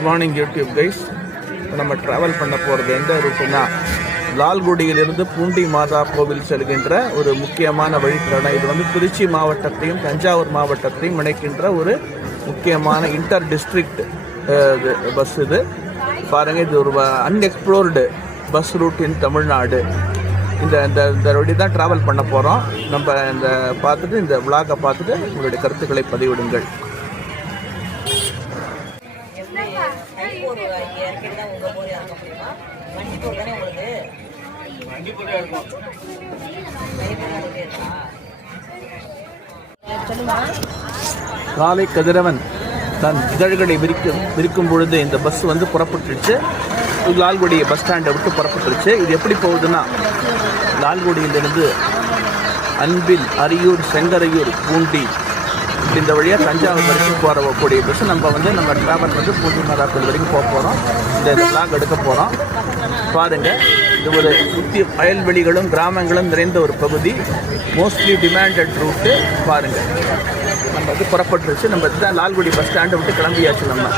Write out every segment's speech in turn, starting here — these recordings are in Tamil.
Good morning YouTube guys. நம்ம ட்ராவல் பண்ண போகிறது எந்த ரூட்டுன்னா லால்குடியிலிருந்து பூண்டி மாதா கோவில் செல்கின்ற ஒரு முக்கியமான வழித்தடம். இது வந்து திருச்சி மாவட்டத்தையும் தஞ்சாவூர் மாவட்டத்தையும் இணைக்கின்ற ஒரு முக்கியமான இன்டர் டிஸ்ட்ரிக்ட் பஸ். இது பாருங்கள், இது ஒரு அன்எக்ஸ்ப்ளோர்டு பஸ் ரூட் இன் தமிழ்நாடு. இந்த வழி தான் ட்ராவல் பண்ண போகிறோம். நம்ம இந்த பார்த்துட்டு இந்த விளாகை பார்த்துட்டு உங்களுடைய கருத்துக்களை பதிவிடுங்கள். காலை கதிரவன் தன் இதழ்களை விரிக்கும் பொழுது இந்த பஸ் வந்து புறப்பட்டுருச்சு. லால்குடி பஸ் ஸ்டாண்டை விட்டு புறப்பட்டுருச்சு. இது எப்படி போகுதுன்னா, லால்குடியிலிருந்து அன்பில், அரியூர், செங்கரையூர், பூண்டி இந்த வழியாக தஞ்சாவூர் வரைக்கும் போகக்கூடிய பஸ். நம்ம ட்ராவல் வந்து பூண்டி மாதா கோவில் வரைக்கும் போக போகிறோம். இந்த விளாக் எடுக்க போகிறோம். பாருங்கள், இது ஒரு சுற்றி வயல்வெளிகளும் கிராமங்களும் நிறைந்த ஒரு பகுதி. Mostly demanded route. பாருங்கள், நம்ம வந்து புறப்பட்டுருச்சு. நம்ம இதுதான் லால்குடி பஸ் ஸ்டாண்டை விட்டு கிளம்பியாச்சு. நம்ம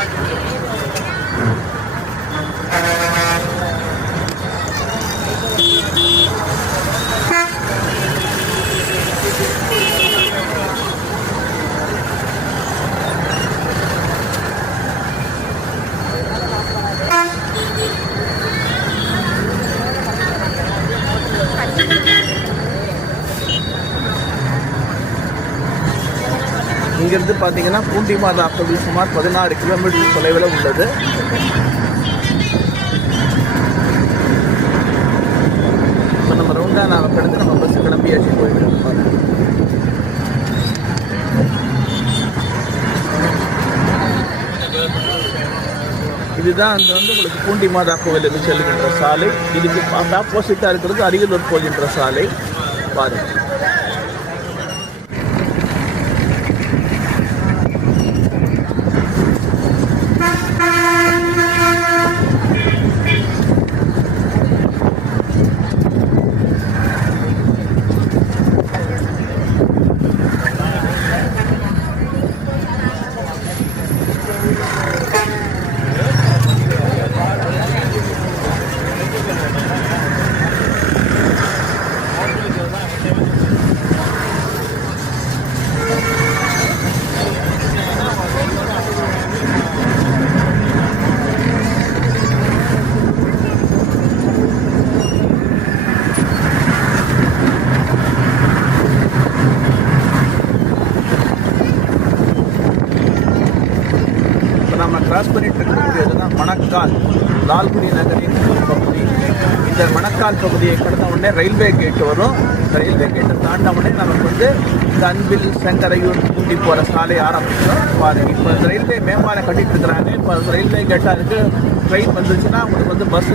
இங்கிருந்து பார்த்தீங்கன்னா பூண்டி மாதா கோவில் சுமார் 16 கிலோமீட்டர் தொலைவில் உள்ளது. இப்போ நம்ம ரவுண்டாக நான் கிடந்து நம்ம பஸ் கிளம்பியாச்சு போயிட்டு இருக்கோம். இதுதான் அந்த வந்து உங்களுக்கு பூண்டி மாதா கோவிலுக்கு செல்கின்ற சாலை. இதுக்கு ஆப்போசிட்டாக இருக்கிறது அரியலூர் போகின்ற சாலை. பாருங்கள், கிராஸ் பண்ணிட்டு இருக்கக்கூடியதுதான் மணக்கால், லால்குடி நகரின் பகுதி. இந்த மணக்கால் பகுதியை கடந்த உடனே ரயில்வே கேட்டு வரும். ரயில்வே கேட்டை தாண்ட உடனே நமக்கு வந்து அன்பில், செங்கரையூர், பூண்டி போகிற சாலை ஆரம்பிக்கிறோம். பாருங்கள், இப்போ இந்த ரயில்வே மேம்பாலம் கட்டிட்டு இருக்கிறாங்க. இப்போ ரயில்வே கேட்டாக இருக்குது. ட்ரெயின் வந்துச்சுன்னா உங்களுக்கு வந்து பஸ்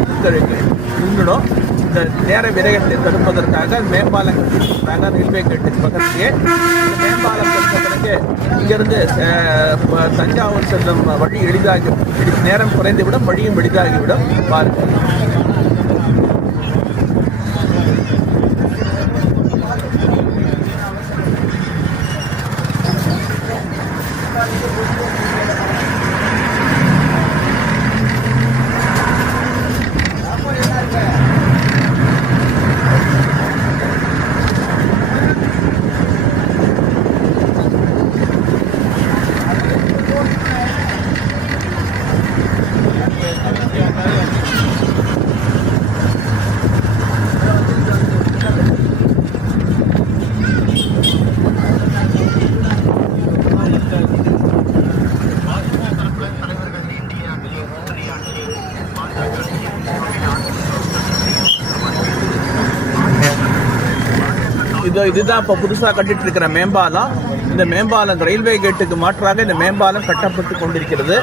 நின்றுடும். இந்த நேர விரயத்தை தடுப்பதற்காக மேம்பாலம் கட்டிருக்கிறாங்க ரயில்வே கேட்டுக்கு பக்கத்துலேயே. இந்த மேம்பாலம் கட்டின பிறகு இங்கிருந்து தஞ்சாவூர் செல்லும் வழி எளிதாகி, நேரம் குறைந்துவிடும், வழியும் எளிதாகிவிடும். பாருங்கள், இதுதான் இப்போ புதுசாக கட்டிட்டு இருக்கிற மேம்பாலம். இந்த மேம்பாலம் ரயில்வே கேட்டுக்கு மாற்றாக இந்த மேம்பாலம் கட்டப்பட்டு கொண்டிருக்கிறது.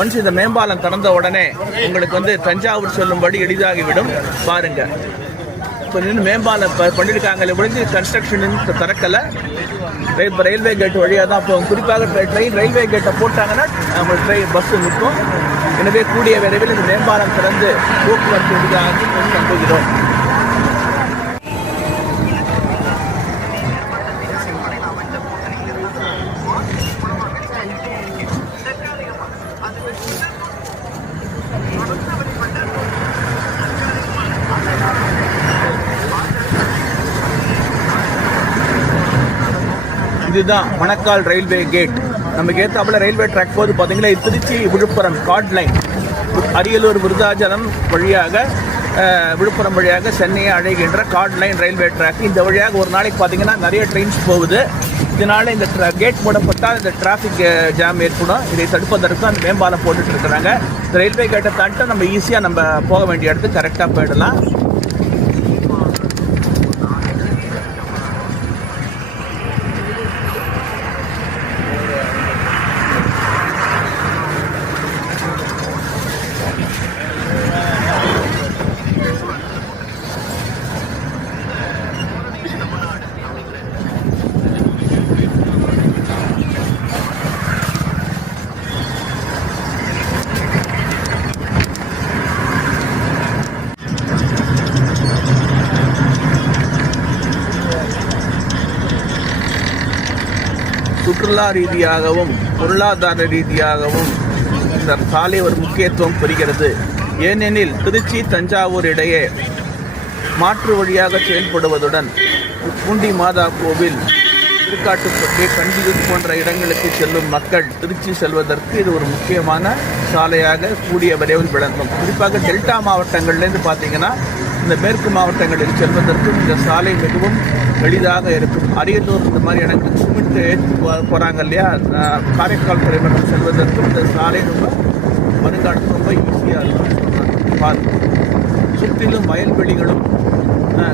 ஒன்ஸ் இந்த மேம்பாலம் திறந்த உடனே உங்களுக்கு வந்து தஞ்சாவூர் செல்லும்படி எளிதாகிவிடும். பாருங்க, இப்போ நின்று மேம்பாலம் பண்ணியிருக்காங்களே ஒழிஞ்சு கன்ஸ்ட்ரக்ஷன் திறக்கலை. ரயில்வே கேட் வழியாக தான். இப்போ குறிப்பாக ட்ரெயின் ரயில்வே கேட்டை போட்டாங்கன்னா நம்ம ட்ரெயின் பஸ்ஸு நிற்கும். எனவே கூடிய விரைவில் இந்த மேம்பாலம் திறந்து போக்குவரத்து எளிதாகி நம்புகிறோம். இதுதான் மணக்கால் ரயில்வே கேட். நமக்கு ஏற்றாப்புல ரயில்வே ட்ராக் போது பார்த்தீங்கன்னா திருச்சி விழுப்புரம் கார்ட் லைன், அரியலூர் விருதாச்சலம் வழியாக விழுப்புரம் வழியாக சென்னையை அழைகின்ற கார்ட் லைன் ரயில்வே ட்ராக். இந்த வழியாக ஒரு நாளைக்கு பார்த்தீங்கன்னா நிறைய ட்ரெயின்ஸ் போகுது. இதனால் இந்த கேட் போடப்பட்டால் இந்த டிராஃபிக் ஜாம் ஏற்படும். இதை தடுப்பதற்கு அந்த மேம்பாலம் போட்டுட்டு இருக்கிறாங்க. இந்த ரயில்வே கேட்டை தாண்டி நம்ம ஈஸியாக நம்ம போக வேண்டிய இடத்துக்கு கரெக்டாக போயிடலாம். சுற்றுலா ரீதியாகவும் பொருளாதார ரீதியாகவும் இந்த சாலை ஒரு முக்கியத்துவம் பெறுகிறது. ஏனெனில் திருச்சி தஞ்சாவூர் இடையே மாற்று வழியாக செயல்படுவதுடன் பூண்டி மாதா கோவில், திருக்காட்டுப்பட்டி, கண்டியூர் போன்ற இடங்களுக்கு செல்லும் மக்கள் திருச்சி செல்வதற்கு இது ஒரு முக்கியமான சாலையாக கூடிய விரைவில் விளங்கும். குறிப்பாக டெல்டா மாவட்டங்கள்லேருந்து பார்த்தீங்கன்னா இந்த மேற்கு மாவட்டங்களில் செல்வதற்கும் இந்த சாலை மிகவும் எளிதாக இருக்கும். அரியலூர் இந்த மாதிரி இடங்களுக்கு சிமெண்ட் போகிறாங்க இல்லையா, காரைக்கால் துறைமுகம் செல்வதற்கும் இந்த சாலை ரொம்ப வருங்காலத்தில் ரொம்ப ஈஸியாக இருக்கும். பார்த்து சுற்றிலும் வயல்வெளிகளும்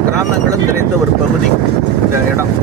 கிராமங்களும் நிறைந்த ஒரு பகுதி இந்த இடம்.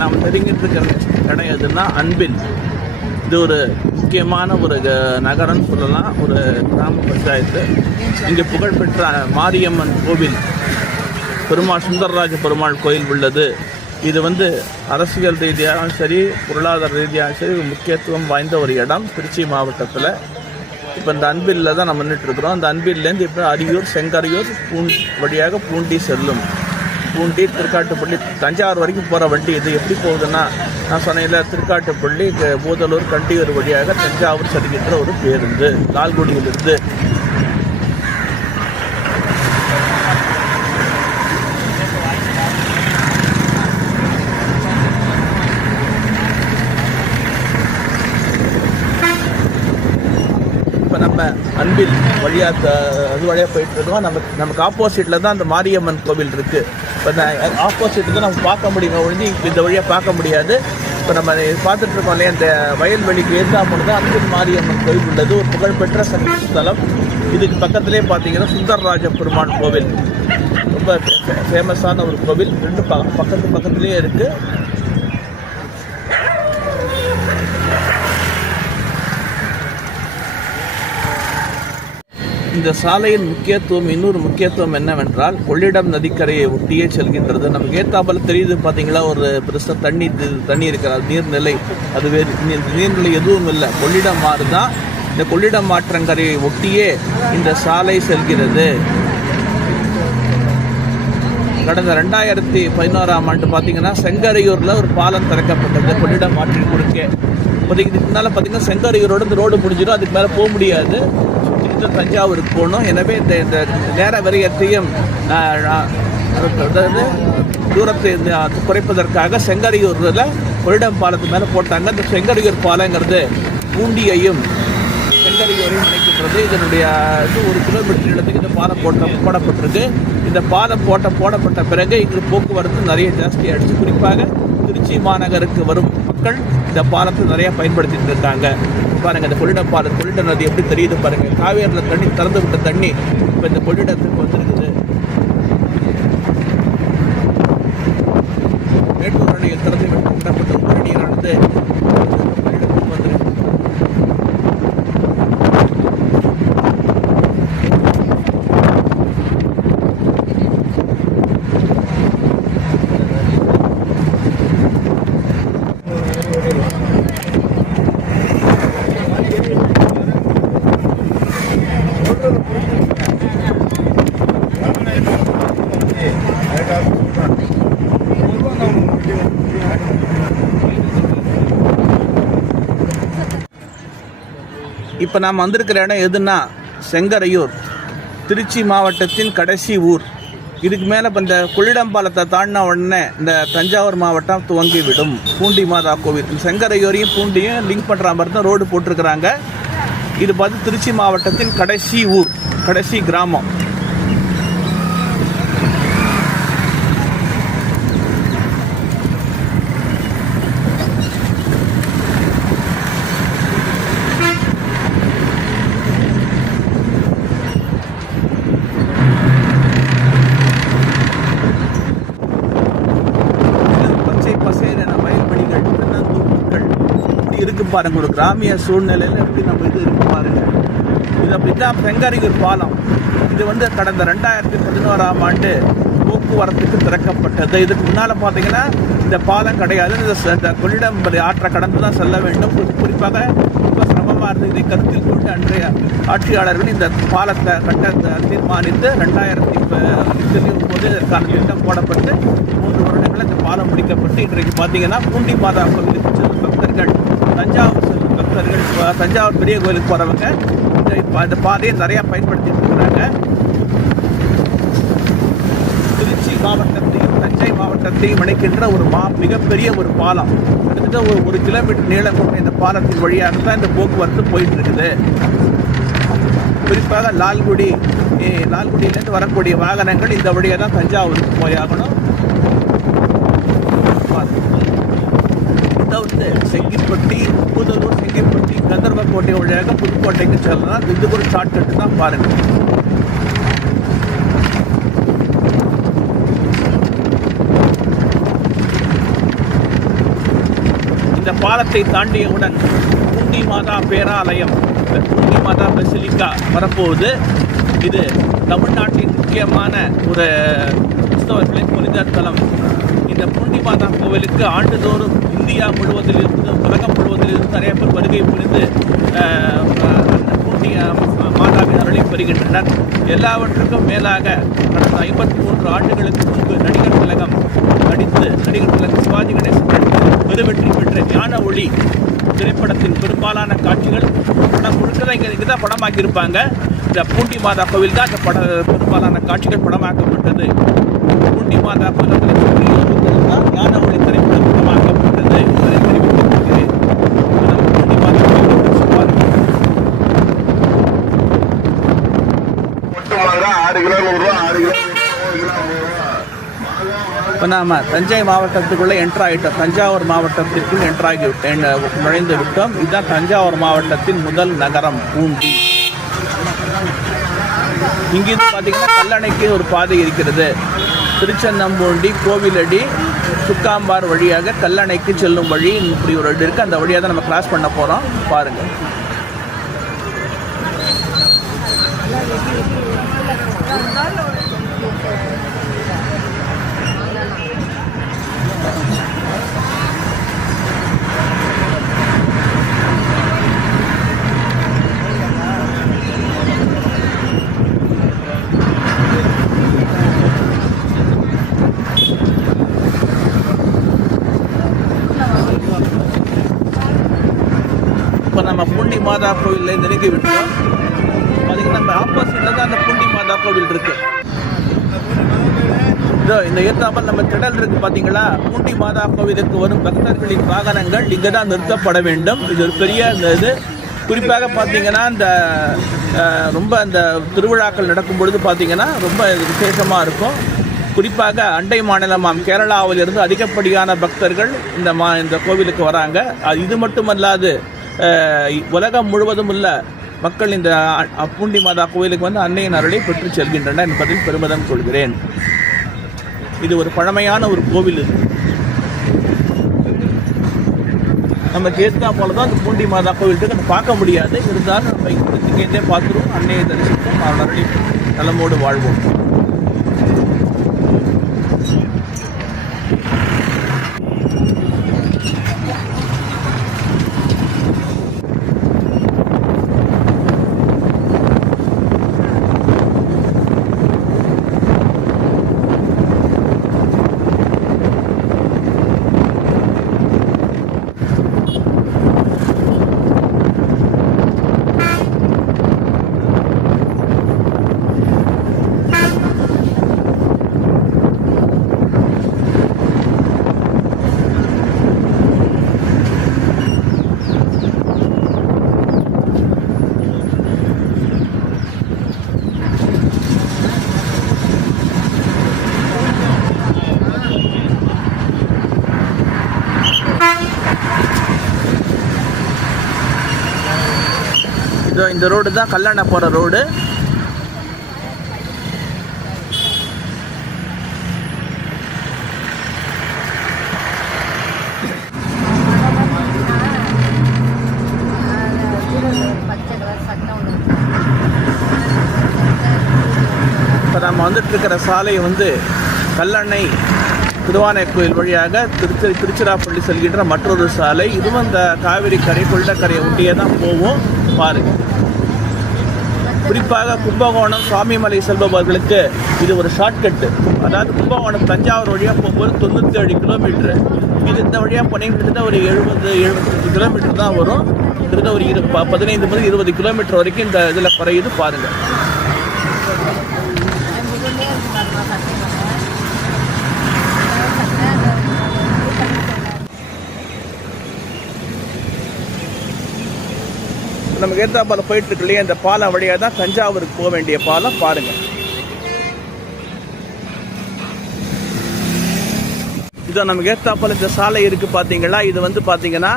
நாம் நெருங்கிட்டு இருக்கிற இடம் எதுன்னா அன்பில். இது ஒரு முக்கியமான ஒரு நகரம்னு சொல்லலாம், ஒரு கிராம பஞ்சாயத்து. இங்கே புகழ்பெற்ற மாரியம்மன் கோவில், பெருமாள் சுந்தரராஜ பெருமாள் கோயில் உள்ளது. இது அரசியல் ரீதியாகவும் சரி, பொருளாதார ரீதியாகவும் சரி முக்கியத்துவம் வாய்ந்த ஒரு இடம் திருச்சி மாவட்டத்தில். இப்போ இந்த அன்பில்ல தான் நம்ம நின்றுட்டுருக்குறோம். அந்த அன்பில்லேருந்து இப்போ அரியூர், செங்கரையூர் வழியாக பூண்டி செல்லும். பூண்டி, திருக்காட்டுப்பள்ளி, தஞ்சாவூர் வரைக்கும் போகிற வண்டி. இது எப்படி போகுதுன்னா, நான் சொன்னேன்ல, திருக்காட்டுப்பள்ளி, பூதலூர், கண்டியூர் வழியாக தஞ்சாவூர் செல்கின்ற ஒரு பேருந்து லால்குடியிலிருந்து. இப்போ நம்ம அன்பில் வழியாக அது வழியாக போயிட்டுருக்கோம். நமக்கு ஆப்போசிட்டில் தான் அந்த மாரியம்மன் கோவில் இருக்குது. இப்போ இந்த ஆப்போசிட்டு தான் நம்ம பார்க்க முடியுங்க, ஒழிஞ்சு இந்த வழியாக பார்க்க முடியாது. இப்போ நம்ம பார்த்துட்ருக்கோம் இல்லையா, இந்த வயல்வெளிக்கு ஏற்றாமல் தான் அன்பில் மாரியம்மன் கோவில் உள்ளது. ஒரு புகழ்பெற்ற சக்தி ஸ்தலம். இதுக்கு பக்கத்துலேயே பார்த்தீங்கன்னா சுந்தரராஜ பெருமாள் கோவில், ரொம்ப ஃபேமஸான ஒரு கோவில். ரெண்டு பக்கத்துலேயே இருக்குது. இந்த சாலையின் முக்கியத்துவம், இன்னொரு முக்கியத்துவம் என்னவென்றால் கொள்ளிடம் நதிக்கரையை ஒட்டியே செல்கின்றது. நமக்கு ஏத்தாப்பல தெரியுது பார்த்தீங்களா, ஒரு பெருசாக தண்ணி இருக்கிற நீர்நிலை, அது வேறு நீர்நிலை எதுவும் இல்லை, கொள்ளிடம் ஆறு தான். இந்த கொள்ளிடம் ஆற்றங்கரையை ஒட்டியே இந்த சாலை செல்கிறது. கடந்த 2011ஆம் ஆண்டு பார்த்தீங்கன்னா செங்கரையூரில் ஒரு பாலம் திறக்கப்பட்டது கொள்ளிடம் ஆற்றின் குறுக்கே. இப்போதைக்கு இதுக்கு முன்னால் பார்த்தீங்கன்னா செங்கரையூரோட இந்த ரோடு முடிஞ்சிடும், அதுக்கு மேலே போக முடியாது, சுற்றி தஞ்சாவூருக்கு போகணும். எனவே இந்த நேர விரயத்தையும் அதாவது தூரத்தை குறைப்பதற்காக செங்கரையூரில் கொள்ளிடம் பாலத்து மேலே போட்டாங்க. இந்த செங்கரையூர் பாலங்கிறது பூண்டியையும் செங்கரையூரையும் இணைக்கின்றது. இதனுடைய 1 கிலோமீட்டர் இடத்துக்கு இந்த பாலம் போடப்பட்டிருக்கு. இந்த பாலம் போடப்பட்ட பிறகு இங்கு போக்குவரத்து நிறைய ஜாஸ்தி ஆயிடுச்சு. குறிப்பாக திருச்சி மாநகருக்கு வரும் மக்கள் இந்த பாலத்தை நிறைய பயன்படுத்திட்டு இருக்காங்க. பாருங்க, இந்த கொள்ளிட நதி எப்படி தெரியுது பாருங்க. காவேரியில் தண்ணி திறந்து விட்ட தண்ணி இப்போ இந்த கொள்ளிடத்துக்கு வந்திருக்குது. மேட்டூர் அணையில் திறந்து விடப்பட்ட உபரி நீரானது கொள்ளிடத்துக்கு வந்திருக்கு. இப்போ நாம் வந்திருக்கிற இடம் எதுன்னா செங்கரையூர், திருச்சி மாவட்டத்தின் கடைசி ஊர். இதுக்கு மேலே இப்போ இந்த கொள்ளிடம் பாலத்தை தாண்டின உடனே இந்த தஞ்சாவூர் மாவட்டம் துவங்கிவிடும். பூண்டி மாதா கோவில், செங்கரையூரையும் பூண்டியும் லிங்க் பண்ணுற மாதிரி தான் ரோடு போட்டிருக்கிறாங்க. இது பார்த்து திருச்சி மாவட்டத்தின் கடைசி ஊர், கடைசி கிராமம். இருக்கு பாருங்க, ஒரு கிராமிய சூழ்நிலையில் எப்படி நம்ம இது இருக்கு பாருங்க. இது அப்படிதான் செங்கரையூர் பாலம். இது கடந்த 2011ஆம் ஆண்டு போக்குவரத்துக்கு திறக்கப்பட்டது. இதுக்கு முன்னால் பார்த்தீங்கன்னா இந்த பாலம் கிடையாது. இந்த கொள்ளிடம் ஆற்றை கடந்து தான் செல்ல வேண்டும். குறிப்பாக ரொம்ப சிரமமாக இருந்தது. இதை கருத்தில் கொண்டு அன்றைய ஆட்சியாளர்கள் இந்த பாலத்தை கட்ட தீர்மானித்து 2009 இதற்கான திட்டம் போடப்பட்டு 3 வருடங்கள் இந்த பாலம் முடிக்கப்பட்டு இன்றைக்கு பார்த்தீங்கன்னா பூண்டி மாதா கோவிலுக்கு செல்லும் பக்தர்கள், தஞ்சாவூர் செல்லும் பக்தர்கள், தஞ்சாவூர் பெரிய கோயிலுக்கு போகிறவங்க இந்த பாதையை நிறையா பயன்படுத்திட்டு இருக்கிறாங்க. திருச்சி மாவட்டத்தையும் தஞ்சை மாவட்டத்தையும் இணைக்கின்ற ஒரு மிகப்பெரிய ஒரு பாலம். கிட்டத்தட்ட 1 கிலோமீட்டர் நீளம் கொண்ட இந்த பாலத்தின் வழியாக தான் இந்த போக்குவரத்து போயிட்டு இருக்குது. குறிப்பாக லால்குடியிலேருந்து வரக்கூடிய வாகனங்கள் இந்த வழியாக தான் தஞ்சாவூருக்கு போயாகணும். செங்கிப்பட்டி, புதலூர், செங்கிப்பட்டி, கந்தர்வக்கோட்டை வழியாக புதுக்கோட்டைக்கு செல்லலாம். இது ஒரு ஷார்ட்கட்டு தான் பாருங்கள். இந்த பாலத்தை தாண்டியவுடன் பூண்டி மாதா பேராலயம், பூண்டி மாதா பெசிலிக்கா வரப்போகுது. இது தமிழ்நாட்டின் முக்கியமான ஒரு கிறிஸ்தவர்களின் புனித தலம். இந்த பூண்டி மாதா கோவிலுக்கு ஆண்டுதோறும் இந்தியா முழுவதிலிருந்து, உலகம் முழுவதிலிருந்து நிறைய பேர் வருகை புரிந்து பூண்டி மாதாவின் அருளை பெறுகின்றனர். எல்லாவற்றுக்கும் மேலாக கடந்த 53 ஆண்டுகளுக்கு முன்பு நடிகர் திலகம் சிவாஜி கணேசன் பெருவெற்றி பெற்ற ஞான ஒளி திரைப்படத்தின் பெரும்பாலான காட்சிகள் படம் முழுக்க இங்கே தான் படமாக்கியிருப்பாங்க. இந்த பூண்டி மாதா கோவில் தான் இந்த பெரும்பாலான காட்சிகள் படமாக்கப்பட்டது. பூண்டி மாதா கோவில் தான் ஞான ஒளி திரைப்படம் படமாக்கப்பட்டது. தெரிவித்திருக்கிறேன். பூண்டி மாதா இப்போ நாம் தஞ்சை மாவட்டத்துக்குள்ளே என்ட்ராகிட்டோம். தஞ்சாவூர் மாவட்டத்திற்குள் நுழைந்து விட்டோம். இதுதான் தஞ்சாவூர் மாவட்டத்தின் முதல் நகரம் பூண்டி. இங்கிருந்து பார்த்தீங்கன்னா கல்லணைக்கு ஒரு பாதை இருக்கிறது. திருச்செந்தம்பூண்டி, கோவிலடி, சுக்காம்பார் வழியாக கல்லணைக்கு செல்லும் வழி இப்படி ஒரு இடம் இருக்குது. அந்த வழியாக தான் நம்ம கிராஸ் பண்ண போகிறோம். பாருங்கள். மாதா கோவிலில் நெருங்கி விட்டோம். பார்த்தீங்கன்னா நம்ம ஆப்போசிட்டில் தான் அந்த பூண்டி மாதா கோவில் இருக்கு. இந்த ஏத்தாமல் நம்ம திடல் இருக்கு பார்த்தீங்களா, பூண்டி மாதா கோவிலுக்கு வரும் பக்தர்களின் வாகனங்கள் இங்கே தான் நிறுத்தப்பட வேண்டும். இது ஒரு பெரிய இது. குறிப்பாக பார்த்தீங்கன்னா இந்த ரொம்ப அந்த திருவிழாக்கள் நடக்கும் பொழுது பார்த்தீங்கன்னா ரொம்ப விசேஷமாக இருக்கும். குறிப்பாக அண்டை மாநிலமாம் கேரளாவிலிருந்து அதிகப்படியான பக்தர்கள் இந்த கோவிலுக்கு வராங்க. இது மட்டுமல்லாது உலகம் முழுவதும் உள்ள மக்கள் இந்த பூண்டி மாதா கோவிலுக்கு வந்து அன்னையின் அருளை பெற்று செல்கின்றனர் என்பதில் பெருமிதம் கொள்கிறேன். இது ஒரு பழமையான ஒரு கோவில். இது நம்ம கேஸ்தா போல தான் அந்த பூண்டி மாதா கோவிலுக்கு நம்ம பார்க்க முடியாது. இருந்தாலும் நம்ம இங்கேருந்தே பார்த்துருவோம், அன்னையை தரிசிப்போம், அருளை நலமோடு வாழ்வோம். இந்த ரோடு தான் கல்லணை போகிற ரோடு. இப்போ நம்ம வந்துட்டு இருக்கிற சாலை வந்து கல்லணை திருவானைக்கோயில் வழியாக திருச்சிராப்பள்ளி செல்கின்ற மற்றொரு சாலை. இதுவும் இந்த காவிரி கரை கொள்ளக்கரையை ஒட்டியே தான் போவோம். பாருங்க, குறிப்பாக கும்பகோணம் சுவாமிமலை செல்பவர்களுக்கு இது ஒரு ஷார்ட்கட்டு. அதாவது கும்பகோணம் தஞ்சாவூர் வழியாக போகும்போது 97 கிலோமீட்டரு. இது இந்த வழியாக போனீங்க கிட்டத்தட்ட ஒரு 70-75 கிலோமீட்டர் தான் வரும். கிட்டத்தட்ட ஒரு 15-20 கிலோமீட்டர் வரைக்கும் இந்த இதில் குறையுது. பாருங்கள், நமக்கு ஏத்தாப்பால போயிட்டு இருக்கு இல்லையா, இந்த பாலம் வழியாக தான் தஞ்சாவூருக்கு போக வேண்டிய பாலம். பாருங்க, இதோ நமக்கு ஏத்தாப்பால இந்த சாலை இருக்கு பார்த்தீங்களா. இது வந்து பார்த்தீங்கன்னா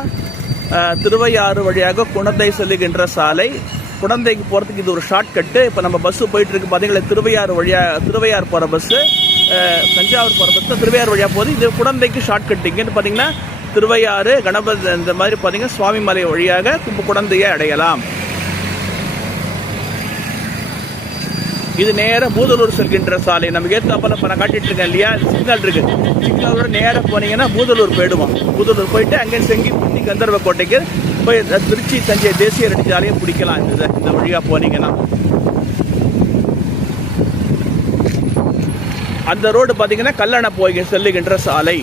திருவையாறு வழியாக குழந்தை செல்லுகின்ற சாலை. குழந்தைக்கு போகிறதுக்கு இது ஒரு ஷார்ட்கட்டு. இப்போ நம்ம பஸ்ஸு போயிட்டு இருக்கு பார்த்தீங்களா, திருவையாறு போகிற பஸ்ஸு, தஞ்சாவூர் போகிற பஸ்ஸு திருவையாறு வழியாக போகுது. இது குழந்தைக்கு ஷார்ட்கட்டு. இங்கேன்னு பார்த்தீங்கன்னா திருவையாறு கணபதி இந்த மாதிரி பார்த்தீங்கன்னா சுவாமிமலை வழியாக குழந்தையை அடையலாம். இது நேராக பூதலூர் செல்கின்ற சாலை. நமக்கு ஏற்றாப்பல இப்போ நான் காட்டிட்டு இருக்கேன் இல்லையா, சிக்னல் இருக்கு. சிக்னலோட நேராக போனீங்கன்னா பூதலூர் போயிடுவோம். பூதலூர் போயிட்டு அங்கே செங்கிப்பட்டி கந்தர்வ கோட்டைக்கு போய் திருச்சி தஞ்சை தேசிய நெடுஞ்சாலையை பிடிக்கலாம். இந்த வழியாக போனீங்கன்னா அந்த ரோடு பார்த்தீங்கன்னா கல்லணை போய் செல்லுகின்ற சாலை.